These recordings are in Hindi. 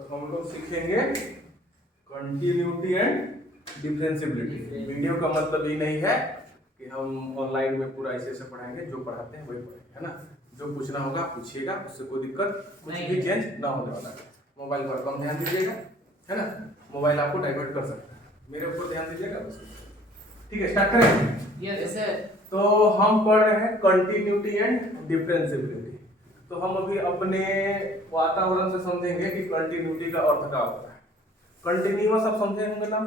तो हम लोग सीखेंगे कंटिन्यूटी एंड डिफरेंशियबिलिटी। वीडियो का मतलब ये नहीं है कि हम ऑनलाइन में पूरा ऐसे पढ़ाएंगे, जो पढ़ाते हैं वही पढ़ेंगे, है ना। जो पूछना होगा पूछिएगा, उससे कोई दिक्कत कुछ भी चेंज ना होने वाला है। मोबाइल पर कम ध्यान दीजिएगा, है ना। मोबाइल आपको डाइवर्ट कर सकता है, मेरे ऊपर ध्यान दीजिएगा बस। ठीक है, स्टार्ट करें। Yes sir. तो हम पढ़ रहे हैं कंटिन्यूटी एंड डिफरेंशियबिलिटी। तो हम अभी अपने वातावरण से समझेंगे कि कंटिन्यूटी का अर्थ क्या होता है। कंटिन्यूअस आप समझे होंगे नाम,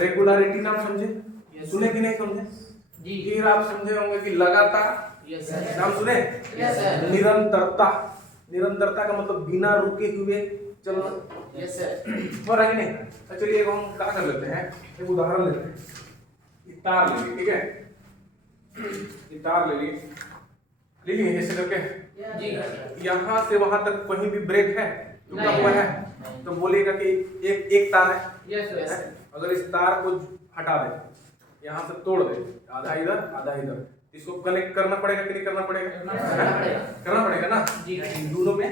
रेगुलरिटी नाम समझे, सुने कि नहीं समझे जी। फिर आप समझे होंगे कि लगातार, यस सर। नाम सुने। Yes sir. निरंतरता, निरंतरता का मतलब बिना रुके हुए चलना। Yes sir. हो रहा है कि नहीं। तो चलिए हम क्या कर लेते हैं, एक उदाहरण लेते हैं। ये तार ले ली, ठीक है, ये तार ले ली ऐसे करके। जी। यहाँ से वहां तक कहीं भी ब्रेक है, रुका हुआ है, तो बोलेगा कि एक तार है। Yes yes. अगर इस तार को हटा दे, यहाँ से तोड़ दे, आधा इधर आधा इधर, इसको कनेक्ट करना पड़ेगा कि नहीं करना पड़ेगा? करना पड़ेगा ना जी। दोनों में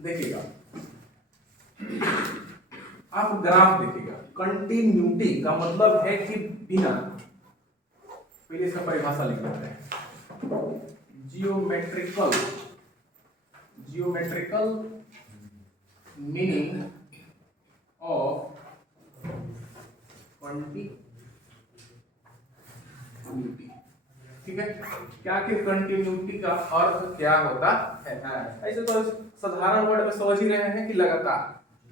देखिएगा, आप ग्राफ देखिएगा। कंटिन्यूटी का मतलब है कि बिना, पहले इसका परिभाषा लिख लेते हैं। Geometrical meaning of continuity. ठीक है, क्या कि कंटिन्यूटी का अर्थ क्या होता है। ऐसे तो साधारण वर्ड में समझ ही रहे हैं कि लगातार,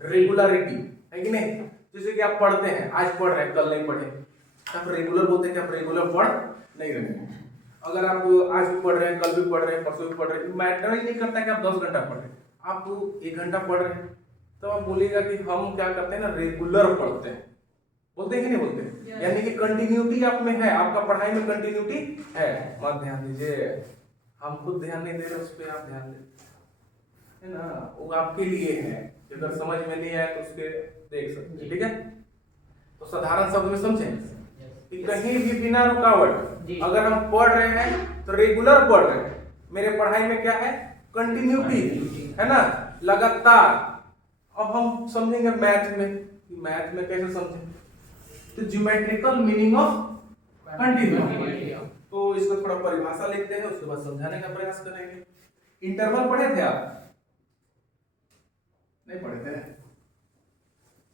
रेगुलरिटी है कि नहीं। जैसे कि आप पढ़ते हैं, आज पढ़ रहे हैं कल नहीं पढ़े, आप रेगुलर बोलते हैं कि आप रेगुलर पढ़ नहीं रहे हैं। अगर आप आज भी पढ़ रहे हैं, कल भी पढ़ रहे हैं, परसों भी पढ़ रहे हैं, मैटर ही नहीं करता कि आप 10 घंटा पढ़ रहे हैं, आप 1 घंटा पढ़ रहे हैं, तो आप बोलिएगा कि हम क्या करते हैं ना, रेगुलर पढ़ते हैं। बोलते हैं कि नहीं बोलते? यानी कि कंटिन्यूटी आप में है, आपका पढ़ाई में कंटिन्यूटी है। मत ध्यान दीजिए, हम खुद ध्यान नहीं दे रहे, उस पर आप ध्यान दें, है ना। वो आपके लिए है, अगर समझ में नहीं आए तो उसके देख सकते हैं। ठीक है, तो साधारण शब्द में समझें कि कहीं भी बिना रुकावट अगर हम पढ़ रहे हैं तो रेगुलर पढ़ रहे हैं। मेरे पढ़ाई में क्या है? कंटिन्यूटी, है ना, लगातार। अब हम समझेंगे मैथ में, मैथ में कैसे समझें, तो ज्योमेट्रिकल मीनिंग ऑफ कंटिन्यूटी। तो इसको थोड़ा परिभाषा लिखते हैं, उसके बाद समझाने का प्रयास करेंगे। इंटरवल पढ़े थे आप? नहीं पढ़े थे?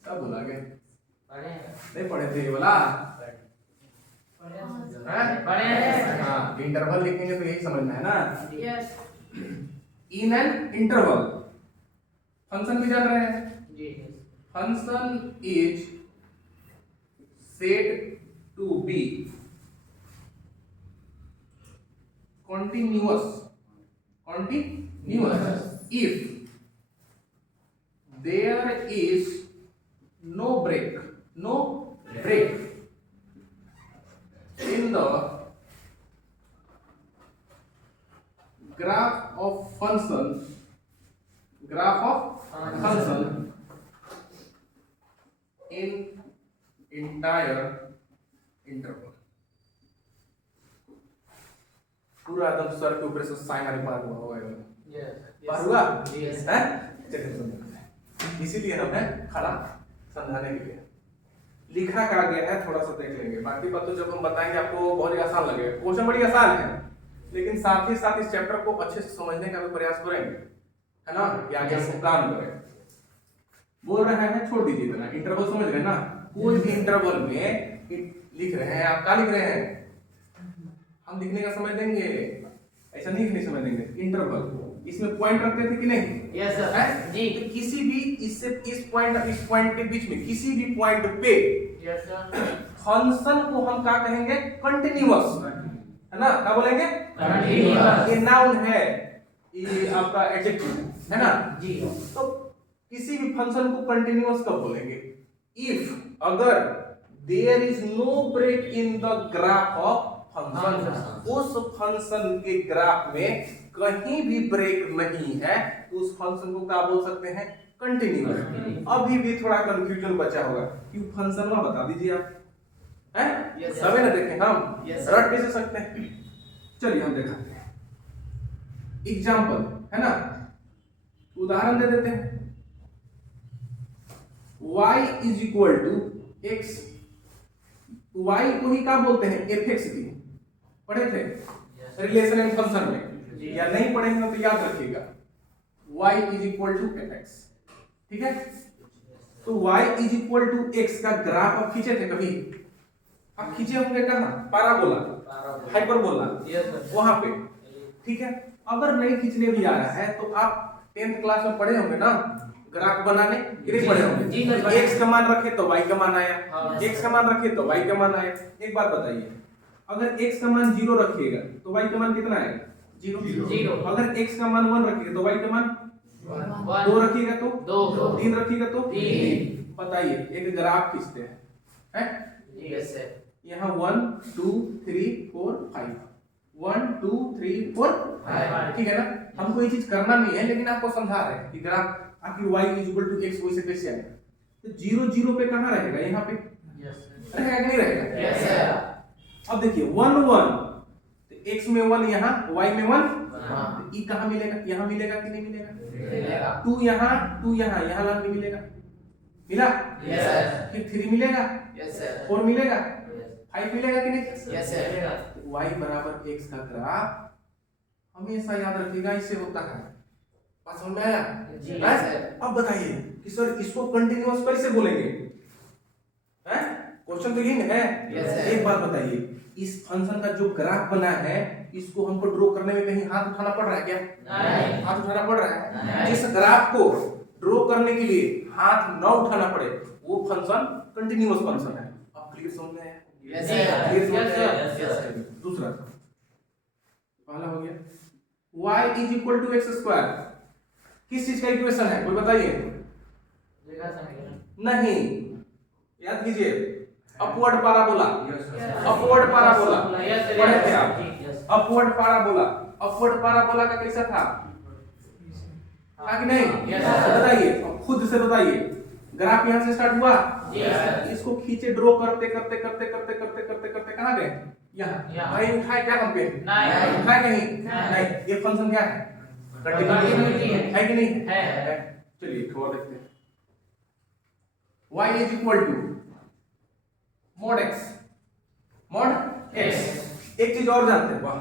सब भुला गए? नहीं पढ़े थे ये वाला? हाँ, इंटरवल लिखेंगे तो यही समझना है ना। Yes. In an interval, function भी जान रहे हैं। जी। Function is said to be continuous if there is no break in the graph of function in entire interval। पूरा एकदम सर के ऊपर से साइन आने पार हुआ होगा, पार हुआ है। चलिए समझते हैं, इसीलिए हमने खड़ा समझाने के लिए लिखा का गया है। थोड़ा सा देख लेंगे, बाकी बात तो जब हम बताएंगे आपको बहुत ही आसान लगेगा। क्वेश्चन बड़ी आसान है, लेकिन साथ ही साथ इस चैप्टर को अच्छे से समझने का भी प्रयास करेंगे, है ना, कि आगे हम काम करें। बोल रहे हैं, छोड़ दीजिए इतना, इंटरवल समझ गए ना। कोई भी इंटरवल में लिख रहे हैं, आप क्या लिख रहे हैं, हम लिखने का समय देंगे, ऐसा नहीं समय देंगे। इंटरवल, इसमें पॉइंट रखते थे कि नहीं? यस सर जी। तो किसी भी इससे इस पॉइंट के बीच में किसी भी पॉइंट पे यस सर फंक्शन को हम क्या कहेंगे? कंटिन्यूअस, है ना। क्या बोलेंगे? कंटिन्यूअस। ये नाउन है, ये आपका एडजेक्टिव है ना जी। तो किसी भी फंक्शन को कंटिन्यूअस कब बोलेंगे? इफ, अगर there is no break in the graph of function, उस फंक्शन के ग्राफ में कहीं भी ब्रेक नहीं है, तो उस फंक्शन को क्या बोल सकते हैं? कंटिन्यूअस। अभी भी थोड़ा कंफ्यूजन बचा होगा कि फंक्शन में बता दीजिए आप, हैं? Yes, तभी ना देखें हम, Yes, रट कैसे सकते हैं। चलिए हम दिखाते हैं एग्जाम्पल, है ना, उदाहरण दे देते हैं। y is equal to x, y को ही क्या बोलते हैं fx की, पढ़े थे रिलेशन एंड फंक्शन में, या नहीं पढ़ेंगे तो याद रखिएगा y is equal to fx, ठीक है। तो y is equal to x का ग्राफ आप खींचे थे कभी, आप खींचे होंगे कहाँ, पैराबोला, हाइपरबोला, वहां पे, ठीक है। अगर नहीं खींचने भी आ रहा है तो आप 10th क्लास में पढ़े होंगे ना ग्राफ बनाने, कि नहीं पढ़े होंगे। x का मान रखे तो y का मान आया, x का मान रखे तो y का मान आया। एक बात बताइए, अगर x का मान 0 रखिएगा तो y का मान कितना आएगा, 0। अगर x का मान 1 रखिएगा तो y का मान 2 रखिएगा तो 2, 3 रखिएगा तो 3। बताइए एक ग्राफ खींचते हैं, यस सर। यहाँ 1 2 3 4 5, 1 2 3 4 5, ठीक है ना। हमको ये चीज करना नहीं है, लेकिन आपको समझा रहे हैं कि ग्राफ आखिर y is equal to x वैसे कैसे आएगा। तो 0 0 पे कहाँ रहेगा, यहाँ पे रहेगा कि नहीं रहेगा, यस सर। अब देखिए 1 1, तो x में 1 यहाँ, y में 1, तो e कहाँ मिलेगा, यहाँ मिलेगा कि नहीं मिलेगा। 2 यहाँ 2 यहाँ, यहाँ लाइन में मिलेगा, मिला, यस सर। फिर 3 मिलेगा, यस सर। 4 मिलेगा, 5 मिलेगा कि नहीं, यस सर। y बराबर x का ग्राफ हमेशा याद रखिएगा इससे होता है। बात समझ में आया, जी हैं? सर। अब बताइए कि सर इसको कंटिन्यूअस कैसे बोलेंगे, हैं? क्वेश्चन तो यही है। Yes, sir. एक बात बताइए, इस फंक्शन का जो ग्राफ बना है इसको हमको ड्रॉ करने में कहीं हाथ उठाना पड़ रहा है क्या, नहीं। हाथ उठाना पड़ रहा है। नहीं। जिस ग्राफ को ड्रॉ करने के लिए हाथ न उठाना पड़े वो फंक्शन कंटिन्यूअस फंक्शन है। अब क्लियर समझ में आया, यस सर। क्लियर समझ में आया? Yes sir. दूसरा पहला हो गया y इज इक्वल टू एक्स स्क्वायर, किस चीज का इक्वेशन है कोई बताइए, नहीं, याद कीजिए अपवर्ड पैराबोला, अपवर्ड पैराबोला पढ़े थे आप, अपवर्ड पैराबोला, अपवर्ड पैराबोला का कैसा था, कि नहीं, बताइए खुद से बताइए। ग्राफ यहाँ से स्टार्ट हुआ, इसको खींचे ड्रॉ करते करते करते करते करते करते करते कहाँ गए, यहाँ। भाई उठाए क्या हम पे, नहीं। उठाए कहीं नहीं। ये फंक्शन क्या है, कंटिन्यूटी है कि नहीं है। चलिए थोड़ा देखते हैं, y is equal to mod x, mod x। एक चीज और जानते हैं, वाह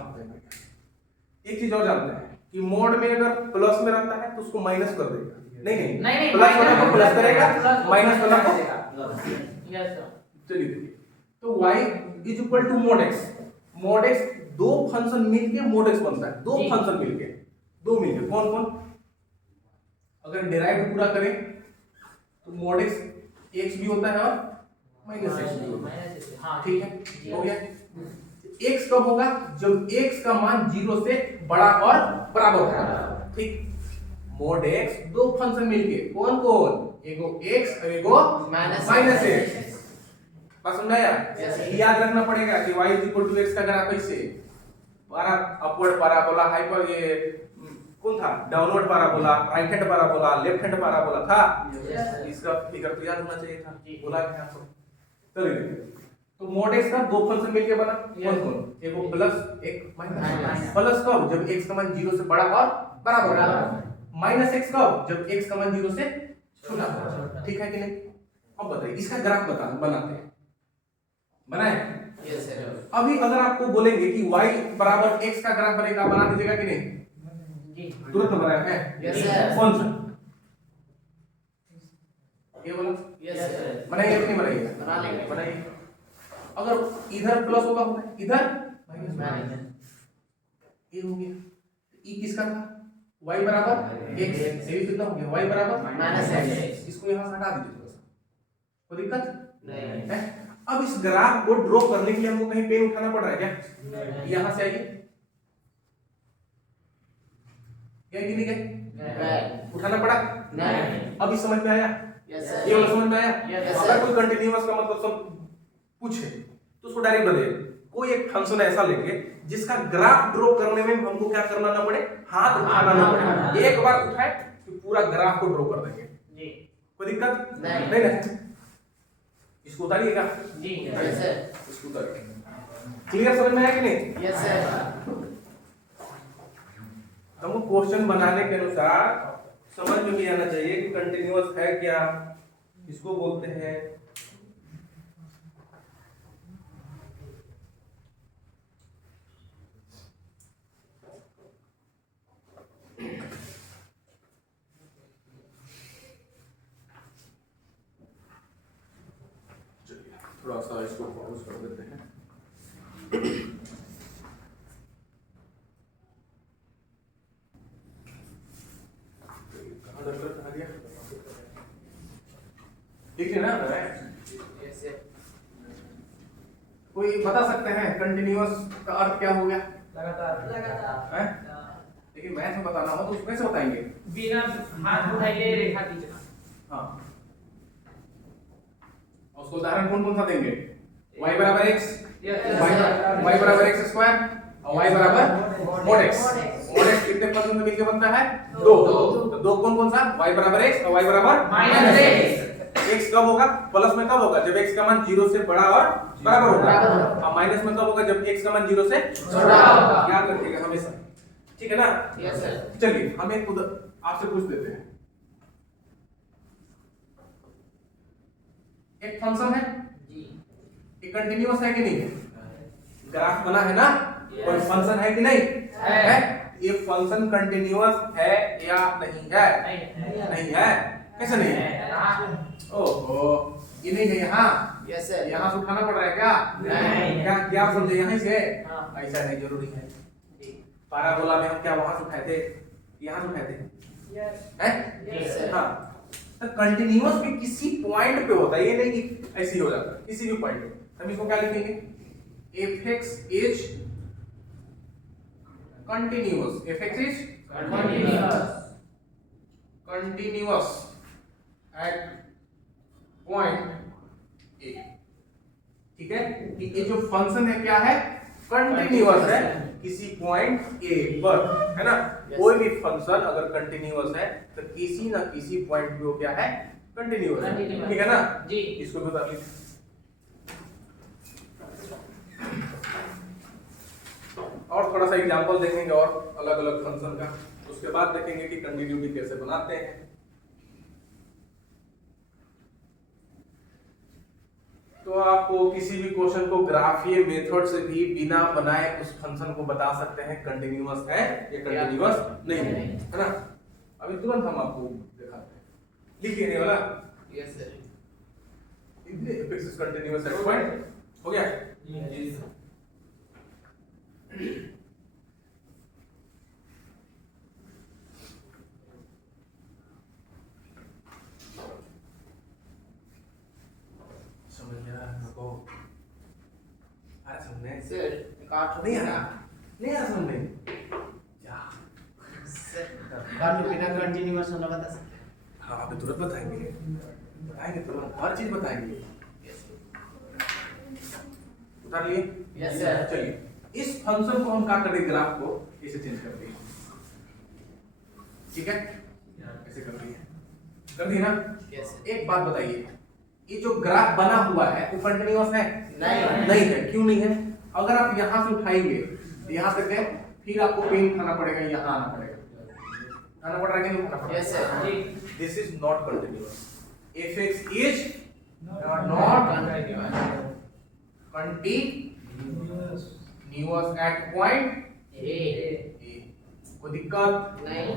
एक चीज और जानते हैं कि मोड में अगर प्लस में रहता है तो उसको माइनस कर देगा, नहीं प्लस वाला को प्लस करेगा, माइनस वाला को यस सर। चलिए देखिए, तो y is equal to mod x, mod x दो फंक्शन मिलके mod x बनता है, दो फंक्शन मिलके, दो मिलके कौन कौन, अगर डेराइव पूरा करें तो mod x x भी होता है और माइनस x भी होता है, ठीक है हो गया। x कब होगा, जब x का मान 0 से बड़ा और बराबर होगा, ठीक। mod x दो फंक्शन मिलके कौन कौन, एगो x और एगो माइनस x। बात समझ आया, याद रखना पड़ेगा कि y इक्वल टू x का ग्राफ ऐसे पारा अपवर्ड पैराबोला, हाइपर ये कौन था, downward parabola, right hand parabola, left hand parabola था। इसका फिगर तो याद होना चाहिए था, बोला है आपको। चलिए तो mod x का दो फंक्शन मिलके बना, कौन कौन, एगो प्लस एक माइनस। प्लस कब, जब x का मान 0 से बड़ा और बराबर होगा, माइनस x कब, जब x का मान 0 से छोटा होगा, ठीक है कि नहीं। अब बताइए इसका ग्राफ बनाते हैं, बनाए। Yes sir. अभी अगर आपको बोलेंगे कि y बराबर x का ग्राफ बनेगा, बना दीजिएगा कि नहीं, तुरंत बनाया है। Yes sir. कौन सा, ये बोला, यस सर। बनाइए कि नहीं बनाइए, बना लेंगे। बनाइए। अगर इधर प्लस होगा इधर माइनस, ये हो गया, e किसका था, y बराबर x, ये भी कितना हो गया, y बराबर माइनस x। इसको यहाँ से हटा दीजिए थोड़ा सा, कोई दिक्कत नहीं है। अब इस ग्राफ को ड्रॉ करने के लिए हमको कहीं पेन उठाना पड़ रहा है क्या, यहाँ से आइए, गए कि नहीं गए, उठाना पड़ा नहीं। अब इस समझ में आया, यस सर। ये वाला समझ में आया। Yes, अगर sir. कोई कंटिन्यूअस का मतलब सब पूछे तो उसको डायरेक्ट बता दे, कोई एक फंक्शन ऐसा लेंगे जिसका ग्राफ ड्रॉ करने में हमको क्या करना ना पड़े, हाथ उठाना ना पड़े, एक बार उठाए तो पूरा ग्राफ को ड्रॉ कर देंगे, जी। कोई दिक्कत नहीं। ना। इसको उतारिएगा, जी यस सर। इसको उतारिए, क्लियर समझ में आया कि नहीं। Yes sir. हमको क्वेश्चन बनाने के अनुसार समझ में भी आना चाहिए कि कंटिन्यूअस है क्या, इसको बोलते हैं थोड़ा सा इसको पॉज कर देते हैं। कहाँ डॉक्टर आ गया? ठीक है ना? Yes, sir. कोई बता सकते हैं कंटिन्यूअस का अर्थ क्या हो गया? लगातार हैं? लेकिन मैथ में बताना हो तो उसको कैसे बताएंगे? बिना हाथ उठाए रेखा खींचना। हाँ, और उसको उदाहरण कौन कौन सा देंगे? y बराबर x, y बराबर x स्क्वायर और y बराबर mod x। mod x कितने पदों में मिलकर बनता है? दो। तो दो कौन कौन सा? y बराबर x और y बराबर माइनस x। x कब होगा? प्लस में कब होगा? जब x का मान 0 से बड़ा और बराबर होगा। और माइनस में कब होगा? जब x का मान 0 से छोटा होगा। याद रखिएगा हमेशा, ठीक है ना? Yes, sir. चलिए हम एक आपसे पूछ देते हैं। एक फंक्शन है, जी। ये कंटिन्यूअस है कि नहीं है? ग्राफ बना है ना? Yes. और फंक्शन है कि नहीं है। ये फंक्शन कंटिन्यूअस है या नहीं है? नहीं है। कैसे नहीं है? ओहो, ये नहीं है यहाँ। Yes, sir. यहाँ से उठाना पड़ रहा है क्या? नहीं। क्या क्या समझे यहाँ से? हाँ। ऐसा नहीं जरूरी है। जी। पाराबोला में हम क्या वहां से उठाए थे? यहाँ से उठाए थे? हैं? Yes, sir. हाँ। तो कंटिन्यूअस भी किसी पॉइंट पे होता है, ये नहीं कि ऐसे ही हो जाता है, किसी भी पॉइंट पे। हम इसको क्या लिखेंगे? fx is continuous। fx is continuous at point a। ठीक है कि ये जो फंक्शन है क्या है? कंटिन्यूअस है किसी पॉइंट a पर, है ना? Yes. कोई भी फंक्शन अगर कंटिन्यूअस है तो किसी ना किसी पॉइंट पे वो क्या है? कंटिन्यूअस है। Continuous। ठीक है ना? जी। इसको भी बता लीजिए। और थोड़ा सा एग्जांपल देखेंगे और अलग अलग फंक्शन का, उसके बाद देखेंगे कि कंटिन्यूटी कैसे बनाते हैं। तो आपको किसी भी क्वेश्चन को ग्राफीय मेथड से भी बिना बनाए उस फंक्शन को बता सकते हैं कंटिन्यूअस है या कंटिन्यूअस नहीं है, है ना? अभी तुरंत हम आपको दिखाते हैं। लिखिए ये वाला, Yes, sir. fx is continuous at point, हो गया? जी। समझ गया आपको? अरे समझने Sir, काट नहीं आ रहा, नहीं आ रहा समझने क्या? Sir, काट बिना कंटिन्यूअस होना बता सकते हैं? हाँ अभी तुरंत बताएंगे, बताएंगे तुरंत, हर चीज बताएंगे। Yes, sir. उतार लिए? Yes, sir. चलिए इस फंक्शन को हम क्या करेंगे? ग्राफ को ऐसे चेंज कर देंगे, ठीक है? ऐसे कर दिए, कर दिए ना? Yes, sir. एक बात बताइए, ये जो ग्राफ बना हुआ है वो कंटिन्यूअस है? नहीं। नहीं है। क्यों नहीं है? अगर आप यहाँ से उठाएंगे, यहाँ तक है, फिर आपको पेन खाना पड़ेगा, यहाँ आना पड़ेगा। आना पड़ रहा है कि नहीं आना पड़ रहा? Yes, sir. Ji. This is not continuous. fx is not continuous at point A, A। कोई दिक्कत? नहीं।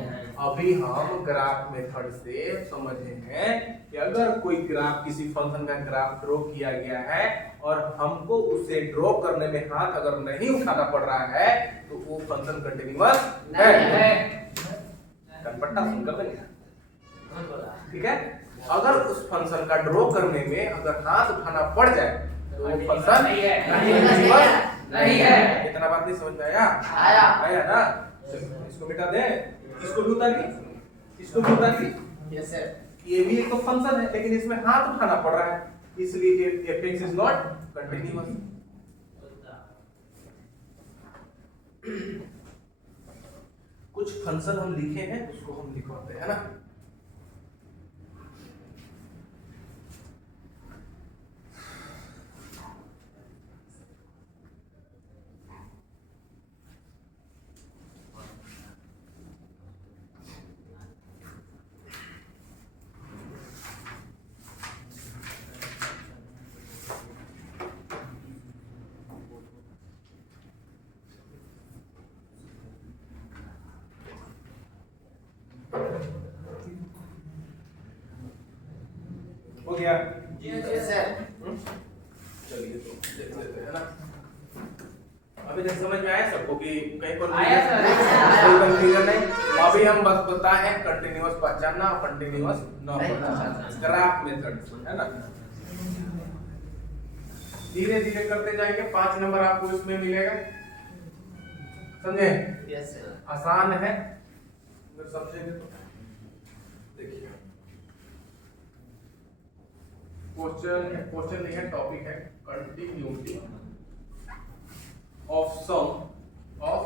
अभी हम ग्राफ मेथड से समझे हैं कि अगर कोई ग्राफ, किसी फंक्शन का ग्राफ ड्रॉ किया गया है और हमको उसे ड्रॉ करने में हाथ अगर नहीं उठाना पड़ रहा है तो वो फंक्शन कंटिन्यूअस है। कनपट्टा सुनकर लेंगे, ठीक है? अगर उस फंक्शन का ड्रॉ करने में अगर हाथ उठाना पड़ जाए तो वो फंक्शन नहीं है। कंटिन्यूअस नहीं है। इतना बात नहीं समझ में आया? आया। आया ना? चलो इसको मिटा दे, इसको भी उतारिए, इसको भी उतारिए। Yes, sir. ये भी एक तो फंक्शन है लेकिन इसमें हाथ उठाना पड़ रहा है, इसलिए fx इज नॉट कंटिन्यूअस। कुछ फंक्शन हम लिखे हैं उसको हम लिखवाते हैं ना। गया? Yes sir. चलिए तो देख लेते हैं ना। अभी तक समझ में आया सबको कि कहीं पर आया सर। कोई कंफ्यूजन नहीं। अभी हम बस बताए हैं कंटिन्यूअस पहचानना और कंटिन्यूअस न पहचानना, ग्राफ मेथड है ना। धीरे धीरे करते जाएंगे, 5 नंबर आपको इसमें मिलेगा, समझे? Yes sir. आसान है अगर समझेंगे तो। देखिए क्वेश्चन नहीं है, टॉपिक है continuity of some of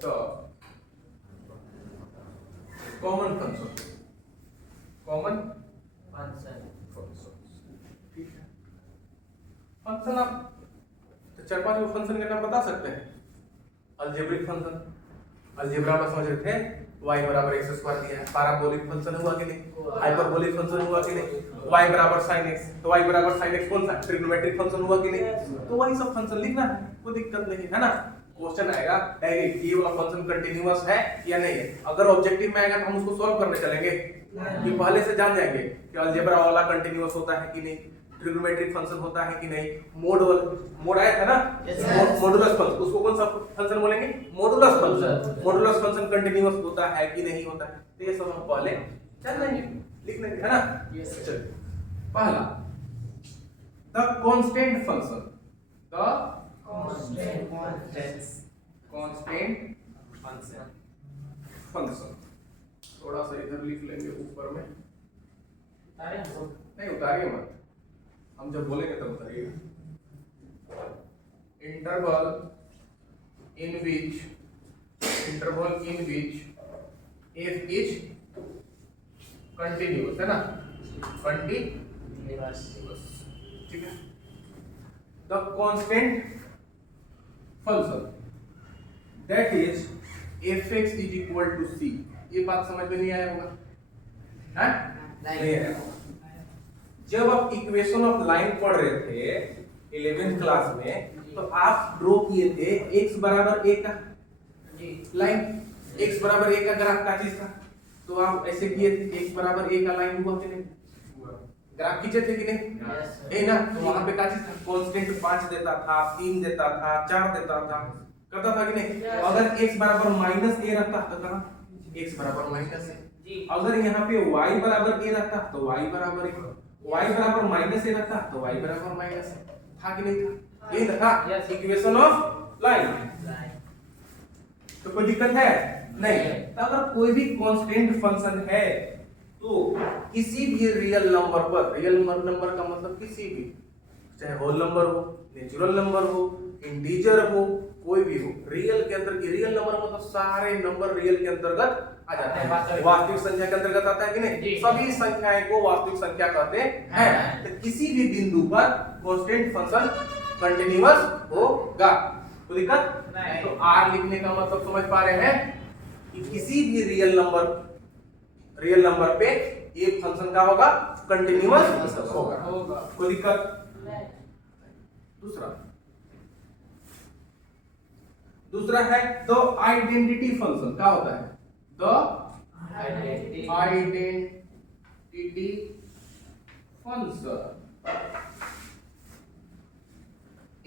the common function ठीक है। फंक्शन आप तो 4-5 फंक्शन का नाम बता सकते हैं। अलजेब्रिक फंक्शन, अलजेब्रा में समझ रहे थे, y बराबर x स्क्वायर दिया है। पैराबोलिक फंक्शन हुआ कि नहीं? हाइपरबोलिक फंक्शन हुआ कि नहीं? y बराबर sin x, तो y बराबर sin x कौन सा ट्रिग्नोमेट्रिक फंक्शन हुआ कि नहीं? तो वही सब फंक्शन लिखना है, कोई दिक्कत नहीं है ना। क्वेश्चन आएगा डायरेक्ट ये वाला फंक्शन कंटीन्यूअस है या नहीं है। अगर ऑब्जेक्टिव में आएगा तो हम उसको सॉल्व करने चलेंगे कि पहले से जान जाएंगे कि अलजेब्रा वाला कंटीन्यूअस होता है कि नहीं, ट्रिग्नोमेट्रिक फंक्शन होता है कि नहीं, मोड आया था ना, मॉडुलस फंक्शन, उसको कौन सा फंक्शन बोलेंगे? Modulus function. Modulus function continuous होता है कि नहीं होता है, तो ये सब हम पहले जान लेंगे, लिख लेंगे, है ना। चलिए पहला the constant function, the constant function, थोड़ा सा इधर लिख लेंगे ऊपर में, नहीं उतारिए मत, हम जब बोलेंगे तब उतारिएगा। Interval in which f is continuous, है ना, कंटिन्यूअस, ठीक है। The constant function that is fx is equal to c, ये बात समझ में नहीं आया होगा, है नहीं आया होगा। जब आप इक्वेशन ऑफ लाइन पढ़ रहे थे 11th क्लास में, तो आप ड्रॉ किए थे x बराबर a का लाइन, x बराबर a का ग्राफ का चीज था, तो आप ऐसे किए थे x बराबर a का लाइन हुआ कि नहीं, ग्राफ खींचे थे कि नहीं, है ना। तो वहां पे का चीज था, कांस्टेंट 5 देता था, 3 देता था, 4 देता था, करता था कि नहीं। अगर x बराबर माइनस a रखता तो कहां x बराबर माइनस a, अगर यहाँ पे y बराबर a रखता तो y बराबर a, y बराबर माइनस a रखता तो y बराबर माइनस a, था कि नहीं था, यही था इक्वेशन ऑफ लाइन। तो कोई दिक्कत है नहीं। तो अगर कोई भी कांस्टेंट फंक्शन है तो किसी भी रियल नंबर पर, रियल नंबर का मतलब किसी भी, चाहे होल नंबर हो, नेचुरल नंबर हो, इंटीजर हो, कोई भी हो, रियल के अंदर, रियल नंबर मतलब सारे नंबर रियल के अंतर्गत आ जाते हैं, वास्तविक संख्या के अंतर्गत आता है कि नहीं, सभी संख्याएं को वास्तविक संख्या कहते हैं। तो किसी भी बिंदु पर कांस्टेंट फंक्शन कंटीन्यूअस होगा, कोई दिक्कत नहीं। तो r लिखने का मतलब समझ पा रहे हैं कि किसी भी रियल नंबर पे ये फंक्शन का होगा कंटीन्यूअस होगा, कोई दिक्कत नहीं। दूसरा है द आइडेंटिटी फंक्शन, क्या होता है? The identity function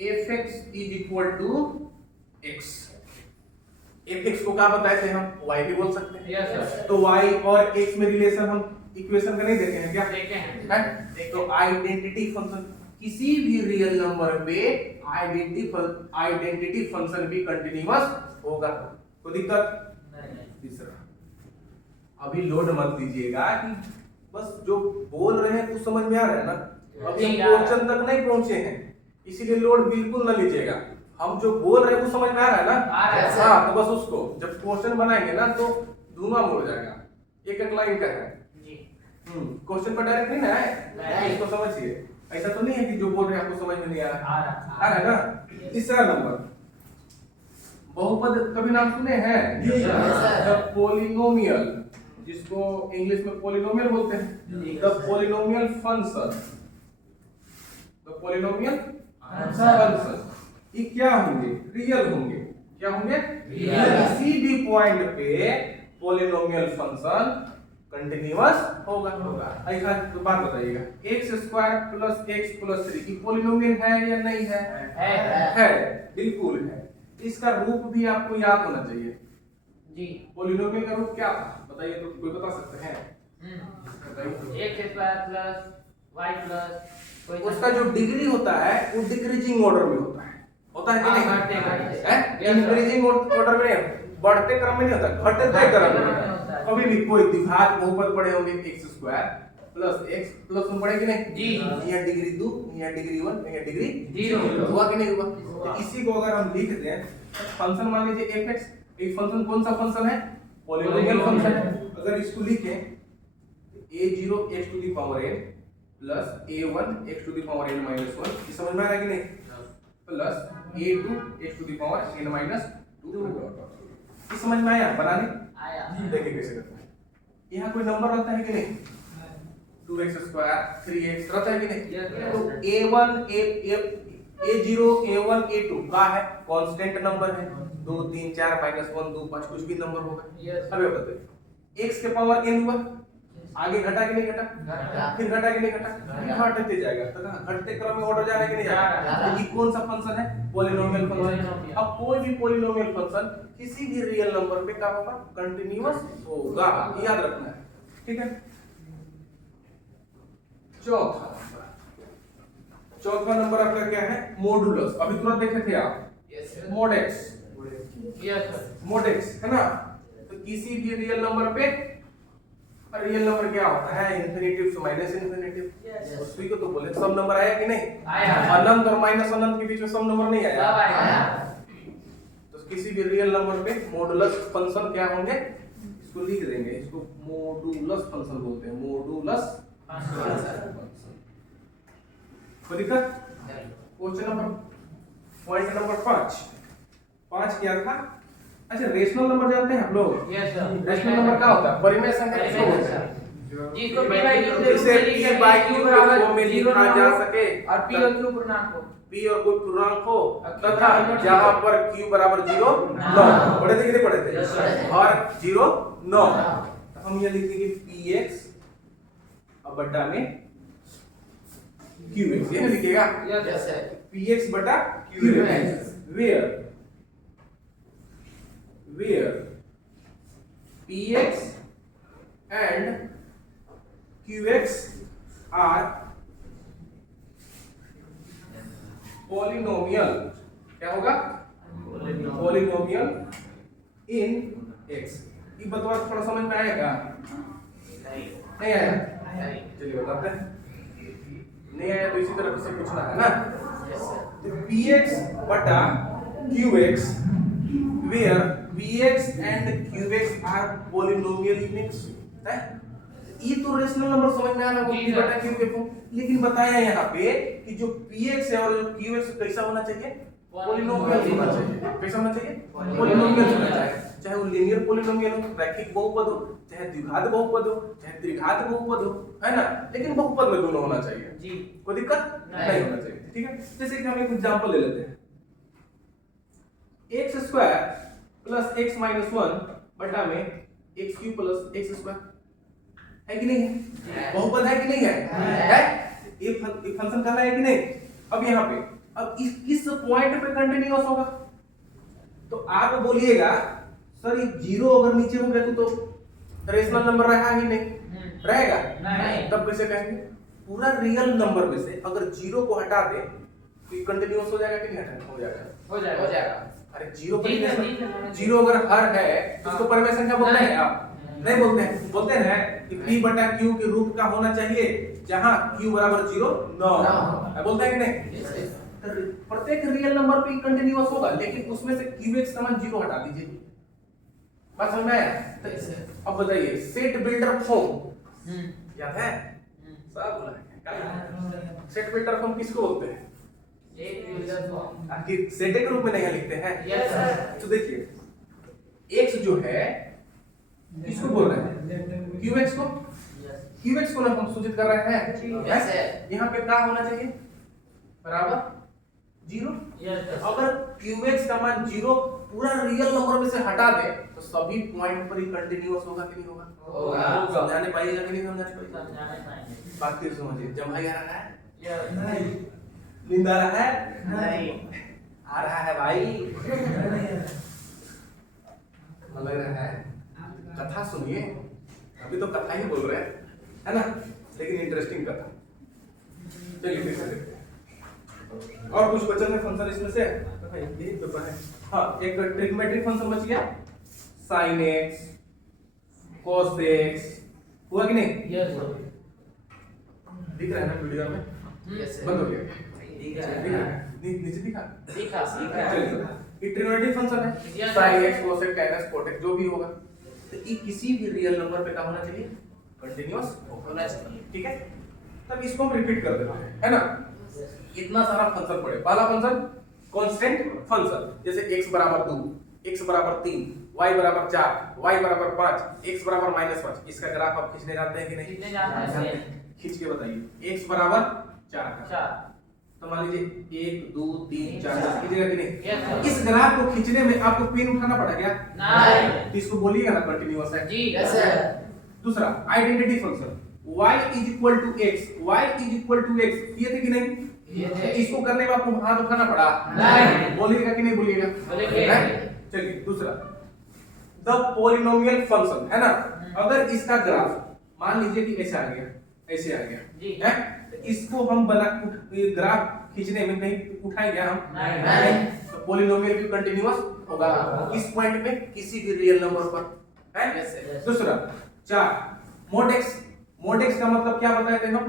fx is equal to x, fx को क्या बताए थे हम, y भी बोल सकते हैं। Yes sir. तो y और x में रिलेशन हम इक्वेशन का नहीं देखे हैं क्या, देखे हैं। तो आइडेंटिटी फंक्शन किसी भी रियल नंबर पे आइडेंटिटी फंक्शन भी कंटीन्यूअस होगा, कोई दिक्कत नहीं। तीसरा, अभी लोड मत दीजिएगा कि बस जो बोल रहे हैं कुछ समझ में आ रहा है ना, अभी हम क्वेश्चन तक नहीं पहुंचे हैं, इसीलिए लोड बिल्कुल ना लीजिएगा। हम जो बोल रहे हैं वो समझ में आ रहा है ना, हाँ, तो बस उसको जब क्वेश्चन बनाएंगे ना तो धुआं उड़ जाएगा, एक एक लाइन का है क्वेश्चन पर डायरेक्ट नहीं ना है, इसको समझिए। ऐसा तो नहीं है कि जो बोल रहे हैं आपको समझ में नहीं आ रहा, आ रहा है ना। तीसरा नंबर, बहुपद कभी नाम सुने हैं? द पॉलिनोमियल, जिसको इंग्लिश में पॉलिनोमियल बोलते हैं, the polynomial function, the polynomial function, ये क्या होंगे? रियल होंगे। क्या होंगे? किसी भी पॉइंट पे पॉलिनोमियल फंक्शन कंटिन्यूअस होगा। ऐसा तो बात बताइएगा, x square plus x plus 3 polynomial है या नहीं है? है, बिल्कुल है। इसका रूप भी आपको याद होना चाहिए जी। पॉलिनोमियल का रूप क्या था बताइए, तो कोई बता सकते हैं? बताइए। X square plus y plus उसका जो डिग्री होता है वो डिक्रीजिंग ऑर्डर में होता है कि नहीं? इंक्रीजिंग ऑर्डर में, बढ़ते क्रम में नहीं होता, घटते क्रम में। कभी भी कोई द्विघात बहुपद पढ़े होंगे, x square plus x plus 1 पढ़े कि नहीं जी। यहाँ डिग्री 2, यहाँ डिग्री 1, यहाँ डिग्री 0 हुआ कि नहीं हुआ? तो इसी को अगर हम लिख दें, फंक्शन मान लीजिए fx, एक फंक्शन कौन सा फंक्शन है? पॉलिनोमियल फंक्शन है। अगर इसको लिखें a0 x to the power n plus a1 x to the power n minus 1, ये समझ में आ रहा है कि नहीं? Plus a2 x to the power n minus 2, ये समझ में आया बनाने? आया। देखिए कैसे करते हैं। यहाँ कोई नंबर रहता है कि नहीं? 2x स्क्वायर 3x रहता है कि नहीं? तो a1 a0 a1 a2 का है कांस्टेंट नंबर है, 2 3 4 -1 2 5 कुछ भी नंबर होगा। अब ये बताइए x के पावर n हुआ, आगे घटा कि नहीं घटा? फिर घटा कि नहीं घटा? घटते जाएगा, तो घटते क्रम में ऑर्डर जाने के नहीं जाएगा। तो ये कौन सा फंक्शन है? Polynomial function. अब कोई भी पॉलिनोमियल फंक्शन किसी भी रियल नंबर पे क्या होगा? कंटीन्यूअस होगा, याद रखना है, ठीक है? चौथा नंबर आपका क्या है? मॉडुलस। अभी तुरंत देखे थे आप, मोड एक्स है ना? तो किसी भी रियल नंबर पे, रियल नंबर क्या होता है? इन्फिनिटिव से माइनस इन्फिनिटिव। उसी को तो बोले सम नंबर आया कि नहीं? आया। अनंत और माइनस अनंत के बीच में सम नंबर नहीं आया? आया। तो किसी भी रियल नंबर पे मॉडुलस फंक्शन क्या होंगे? इसको लिख देंगे, इसको मॉडुलस फंक्शन बोलते हैं, मॉडुलस फंक्शन। कोई दिक्कत? क्वेश्चन नंबर, पॉइंट नंबर 5 क्या था? अच्छा, रेशनल नंबर जानते हैं आप लोग? Yes sir. रेशनल नंबर क्या होता है? परिमेय संख्या किसको बोलते हैं? जिसको p by q के रूप जिसे में p by q के रूप में लिखा जा सके और p और q पूर्णांक हो, p और कोई पूर्णांक हो तथा जहां पर q बराबर 0 9 पढ़े थे कितने पढ़े थे? और 0 9, तो हम ये लिख देंगे px अब बटा में qx, ये ना लिखिएगा यस सर। px बटा qx, where px and qx are polynomial, क्या होगा? polynomial in x। ये बतवा थोड़ा समझ में आएगा? नहीं आया? चलिए बताते हैं। नहीं आया तो इसी तरह से पूछना है ना? तो px बटा qx where px and qx are polynomial in x है? ये तो रेशनल नंबर समझ में आ रहा है, p बटा q को, लेकिन बताया यहाँ पे कि जो px है और जो qx कैसा होना चाहिए? पॉलिनोमियल होना चाहिए। कैसा होना चाहिए? पॉलिनोमियल होना चाहिए। चाहे वो लीनियर पॉलिनोमियल हो, रैखिक बहुपद हो, चाहे द्विघात बहुपद हो, चाहे त्रिघात बहुपद हो, है ना? लेकिन बहुपद में दोनों होना चाहिए जी। कोई दिक्कत नहीं होना चाहिए, ठीक है? जैसे कि हम एक एग्जांपल ले लेते हैं, x square plus x minus 1 बटा में x cube plus x square, है कि नहीं है? बहुपद है कि नहीं है? है? ये फंक्शन करना है कि नहीं? अब यहाँ पे, अब किस पॉइंट पे कंटीन्यूअस होगा? तो आप बोलिएगा सर ये 0 अगर नीचे हो गया तो रेशनल नंबर रहा ही नहीं, रहेगा नहीं। तब कैसे कहेंगे? पूरा रियल नंबर में से अगर 0 को हटा दें तो ये कंटीन्यूअस हो जाएगा कि नहीं? हटा हो जाएगा, हो जाएगा। अरे 0 पर 0 अगर हर है तो उसको परिमेय संख्या बोलते हैं आप? नहीं बोलते हैं। बोलते हैं कि p बटा q के रूप का होना चाहिए जहां q बराबर 0 9, बोलते हैं कि नहीं? प्रत्येक रियल नंबर पे कंटीन्यूअस होगा, लेकिन उसमें से qx समान 0 हटा दीजिए। बात समझ में आया? अब बताइए सेट बिल्डर फॉर्म याद है? सब बोला है। सेट बिल्डर फॉर्म किसको बोलते हैं? सेट के रूप में नहीं लिखते हैं? Yes sir. तो देखिए x जो है किसको बोल रहे हैं? qx को। qx को ना हम सूचित कर रहे हैं। Yes sir. यहाँ पे क्या होना चाहिए? बराबर जीरो। Yes sir. अगर क्यूएक्स का मान जीरो पूरा रियल नंबर में से हटा दे तो सभी पॉइंट पर ही कंटिन्यूअस होगा कि नहीं होगा? होगा। समझाने पाइएगा कि नहीं समझाने पाइएगा? समझाने पाएंगे। बात फिर समझिए। जब भाई आ रहा है, यस। नींद आ रहा है, नहीं आ रहा है भाई, लग रहा है। कथा सुनिए, अभी तो कथा ही बोल रहे हैं, है ना? लेकिन इंटरेस्टिंग कथा। चलिए देखते हैं और कुछ बचल है फंक्शन इसमें से। यही पेपर है। हाँ, एक ट्रिग्मेट्रिक फंक्शन बच गया, sin x cos x, हुआ कि नहीं? Yes sir. दिख रहा है ना वीडियो में? यस बंद हो गया? ठीक दिख है रहा है? नीचे दिखा? सीखा सीखा। चलिए, ये ट्रिग्मेट्रिक फंक्शन है, Yes, sin sir. x cos x tan x cot x जो भी होगा, तो ये किसी भी रियल नंबर पे क्या होना चाहिए? कंटीन्यूअस होना चाहिए। ठीक है? तब इसको हम रिपीट कर देते हैं, है ना? इतना सारा फंक्शन पड़े। पहला फंक्शन कांस्टेंट फंक्शन, जैसे x बराबर 2, x बराबर 3, y बराबर 4, y बराबर 5, x बराबर -5। इसका ग्राफ आप खींचने जानते हैं कि नहीं? कितने जानते हैं सर? खींच के बताइए। x बराबर 4 का, चार। तो मान लीजिए 1 2 3 4 खींचेगा कि नहीं? Yes sir. इस ग्राफ को खींचने में आपको पेन उठाना पड़ा क्या? नहीं। तो इसको बोलिएगा ना कंटीन्यूअस है। जी यस सर दूसरा identity function, y is equal to x, y is equal to x, ये थे कि नहीं? ये थे। इसको करने में आपको हाथ उठाना पड़ा? नहीं। बोलिएगा कि नहीं बोलिएगा? बोलेंगे। हैं? चलिए दूसरा, द पॉलिनोमियल फंक्शन, है ना? अगर इसका ग्राफ मान लीजिए कि ऐसे आ गया, ऐसे आ गया, जी। है? तो इसको हम बना ये ग्राफ खींचने में कहीं उठाएंगे हम? नहीं। तो पॉलिनोमियल भी कंटीन्यूअस होगा इस पॉइंट पे किसी भी रियल नंबर पर, है? यस सर दूसरा 4 mod x, mod x का मतलब क्या बताए थे हम?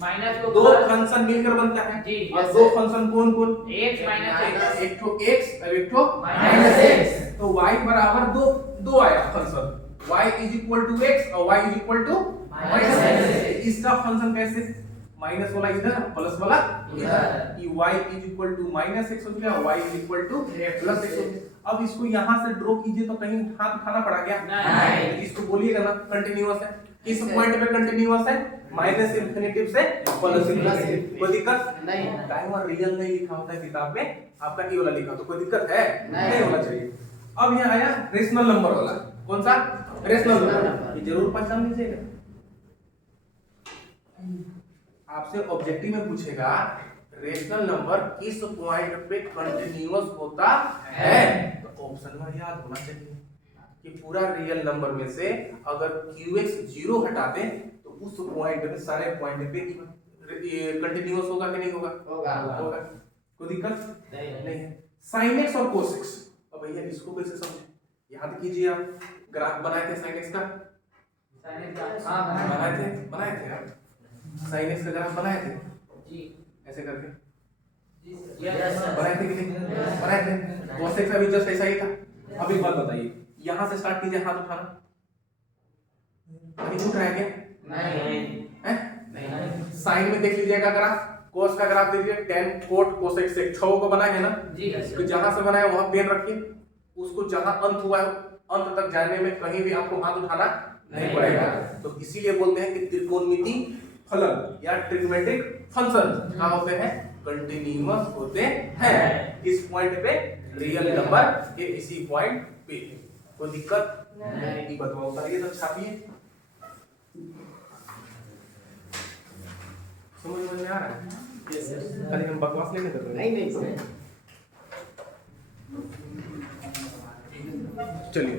माइनस को दो फंक्शन मिलकर बनता है। जी, और yes, दो sir. फंक्शन कौन कौन? x minus x। एक तो x और एक तो माइनस x। तो y बराबर दो आया function, y is equal to x और y is equal to minus x। इसका फंक्शन कैसे? माइनस वाला इधर, प्लस वाला इधर। ये y is equal to minus x हो गया, y is equal to plus x हो गया। अब इसको यहाँ से ड्रॉ कीजिए तो कहीं हाथ उठाना पड़ा क्या? नहीं। इसको बोलिएगा ना कंटिन्यूअस है। इस Yes, sir. पॉइंट पे कंटिन्यूअस है, माइनस इंफिनिटिव से प्लस इंफिनिटिव। इंफिनिटिव। कोई दिक्कत? नहीं। टाइम और रियल नहीं लिखा होता है किताब में, आपका ये वाला लिखा, तो कोई दिक्कत है? नहीं। होना चाहिए। अब यहाँ आया रेशनल नंबर वाला, कौन सा? Rational rational number. नंबर। ये जरूर पहचान लीजिएगा, आपसे ऑब्जेक्टिव में पूछेगा रेशनल नंबर किस पॉइंट पे कंटिन्यूअस होता है, तो ऑप्शन में याद होना चाहिए कि पूरा रियल नंबर में से अगर qx 0 हटा दें तो उस पॉइंट पे सारे पॉइंट पे कंटिन्यूअस होगा कि नहीं होगा? होगा। कोई दिक्कत नहीं है। sin x और cos x, अब भैया इसको कैसे समझे? याद कीजिए, आप ग्राफ बनाए थे sin x का? बनाए थे आप sin x का ग्राफ बनाए थे जी। ऐसे करके? Yes sir. बनाए थे कि नहीं? बनाए थे। cos x का भी जस्ट ऐसा ही था। अब एक बात बताइए, यहाँ से स्टार्ट कीजिए, हाथ उठाना। अभी उठ रहा है क्या? नहीं। हैं? नहीं। साइन में देख लीजिएगा ग्राफ, cos का ग्राफ देखिए, tan cot cos x से 6 को बनाए है ना? जी यस तो जहां से बनाया वहां पेन रखिए, उसको जहां अंत हुआ है अंत तक जाने में कहीं भी आपको हाथ उठाना नहीं पड़ेगा। तो इसीलिए बोलते हैं कि त्रिकोणमिति फलन या ट्रिग्मेट्रिक फंक्शन क्या होते हैं? कंटिन्यूअस होते हैं। इस पॉइंट पे रियल नंबर के इसी पॉइंट पे। कोई दिक्कत नहीं? बताओ, उतारिए तो छापिए। समझ में आ रहा है? यस सर खाली हम बकवास नहीं कर रहे हैं। नहीं सर चलिए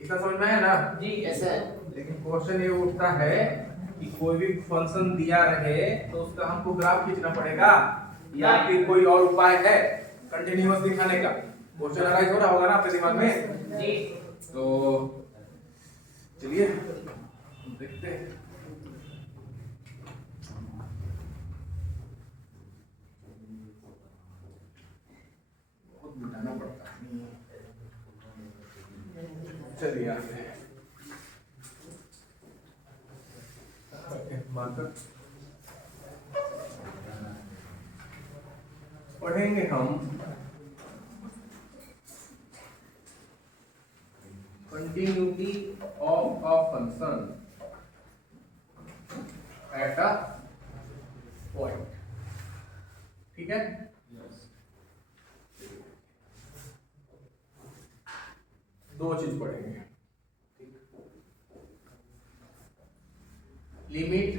इतना समझ में आया ना? जी यस सर लेकिन क्वेश्चन ये उठता है कि कोई भी फंक्शन दिया रहे तो उसका हमको ग्राफ खींचना पड़ेगा या फिर कोई और उपाय है कंटिन्यूअस दिखाने का? क्वेश्चन अराइज हो रहा होगा ना आपके दिमाग में? जी। तो चलिए देखते हैं। बहुत मिटाना पड़ता है। चलिए आते हैं। मार्कर पढ़ेंगे हम continuity of a function at a point, ठीक है। दो चीज पढ़ेंगे, limit